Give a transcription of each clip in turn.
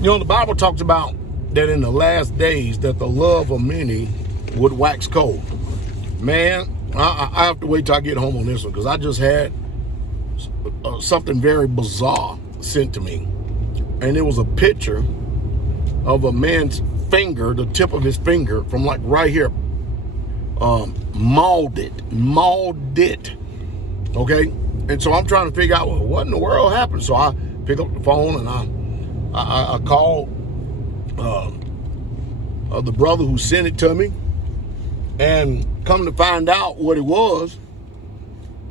The Bible talks about that in the last days that the love of many would wax cold. Man, I have to wait till I get home on this one because I just had something very bizarre sent to me. And it was a picture of a man's finger, the tip of his finger from like right here, mauled it. Okay? And so I'm trying to figure out, well, what in the world happened? So I pick up the phone and I call the brother who sent it to me, and come to find out what it was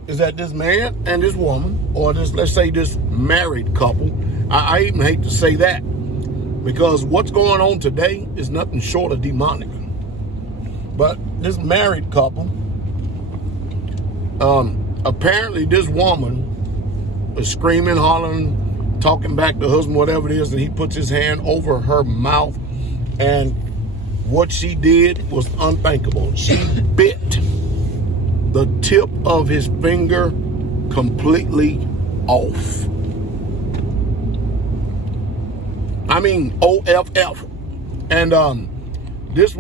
is that this man and this woman, or this, let's say this married couple, I even hate to say that, because what's going on today is nothing short of demonic. But this married couple, apparently this woman was screaming, hollering, talking back to husband, whatever it is, and he puts his hand over her mouth, and what she did was unthinkable. She bit the tip of his finger completely off. I mean, OFF. And this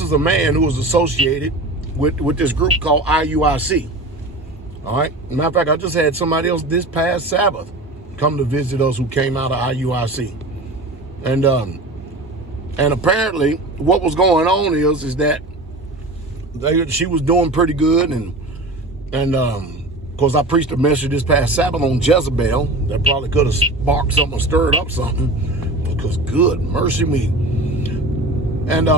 is a man who was associated with this group called IUIC. All right. Matter of fact, I just had somebody else this past Sabbath come to visit us who came out of IUIC. And apparently what was going on is that she was doing pretty good, and of course I preached a message this past Sabbath on Jezebel that probably could have sparked something, stirred up something, because good mercy me. And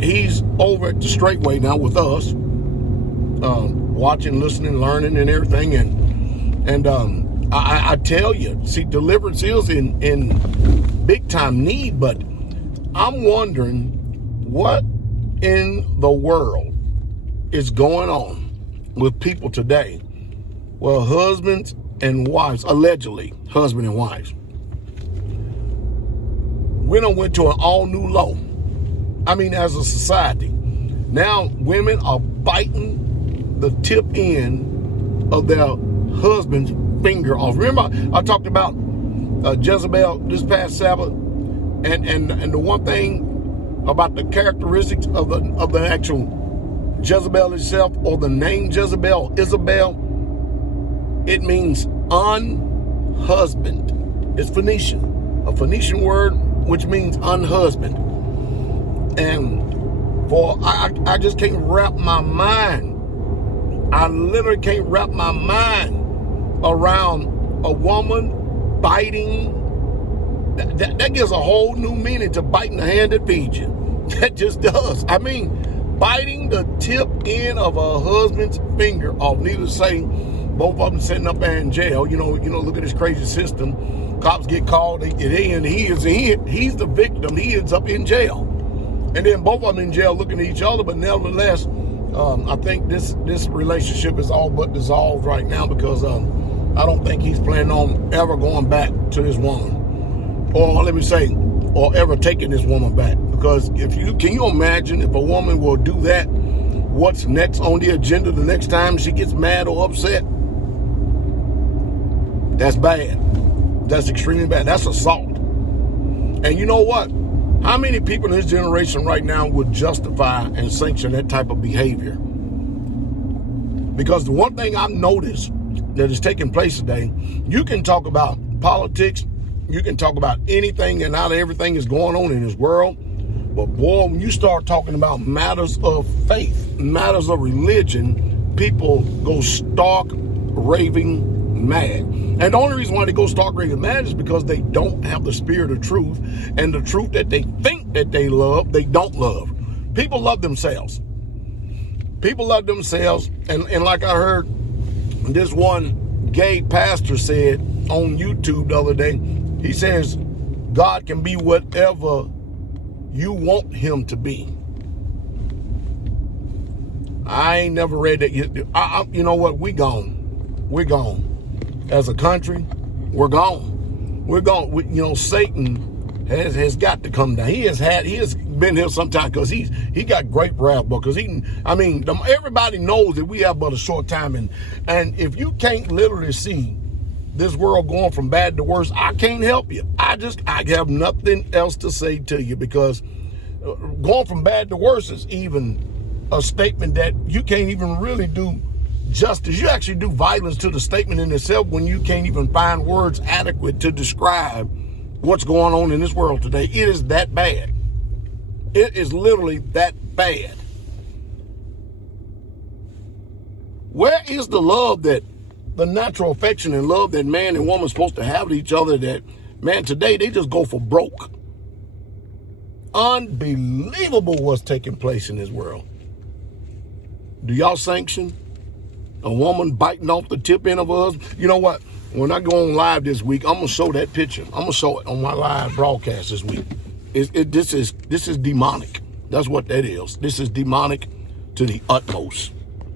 he's over at the Straightway now with us, watching, listening, learning, and everything. And I tell you, see, deliverance is in big time need, but I'm wondering what in the world is going on with people today. Well, husbands and wives, allegedly husband and wives, we done went to an all new low. I mean, as a society, now women are biting the tip end of their husband's finger off. Remember, I talked about Jezebel this past Sabbath, and the one thing about the characteristics of the actual Jezebel itself, or the name Jezebel, Isabel, it means unhusband. It's Phoenician, a Phoenician word which means unhusband. And I just can't wrap my mind. I literally can't wrap my mind around a woman biting. That gives a whole new meaning to biting the hand that feeds you. That just does. I mean, biting the tip end of a husband's finger off. Needless to say, both of them sitting up there in jail. You know, look at this crazy system. Cops get called, they get in, he's the victim. He ends up in jail. And then both of them in jail looking at each other, but nevertheless, I think this relationship is all but dissolved right now, because I don't think he's planning on ever going back to this woman. Or let me say, or ever taking this woman back. Because can you imagine if a woman will do that, what's next on the agenda the next time she gets mad or upset? That's bad. That's extremely bad. That's assault. And you know what? How many people in this generation right now would justify and sanction that type of behavior? Because the one thing I've noticed that is taking place today, you can talk about politics, you can talk about anything and how everything is going on in this world. But boy, when you start talking about matters of faith, matters of religion, people go stark raving mad. And the only reason why they go stark raving mad is because they don't have the spirit of truth, and the truth that they think that they love, they don't love. People love themselves. People love themselves. And like I heard this one gay pastor said on YouTube the other day, he says, God can be whatever you want him to be. I ain't never read that. You know what? We're gone. As a country, we're gone. We're gone. Satan has got to come down. He has been here sometime, because he got great wrath, because everybody knows that we have but a short time, and if you can't literally see this world going from bad to worse, I can't help you. I have nothing else to say to you, because going from bad to worse is even a statement that you can't even really do justice. You actually do violence to the statement in itself when you can't even find words adequate to describe what's going on in this world today. It is that bad. It is literally that bad. Where is the love, that the natural affection and love that man and woman are supposed to have to each other, that, man, today they just go for broke? Unbelievable what's taking place in this world. Do y'all sanction a woman biting off the tip end of us? You know what? When I go on live this week, I'm gonna show that picture. I'm gonna show it on my live broadcast this week. This is demonic. That's what that is. This is demonic to the utmost.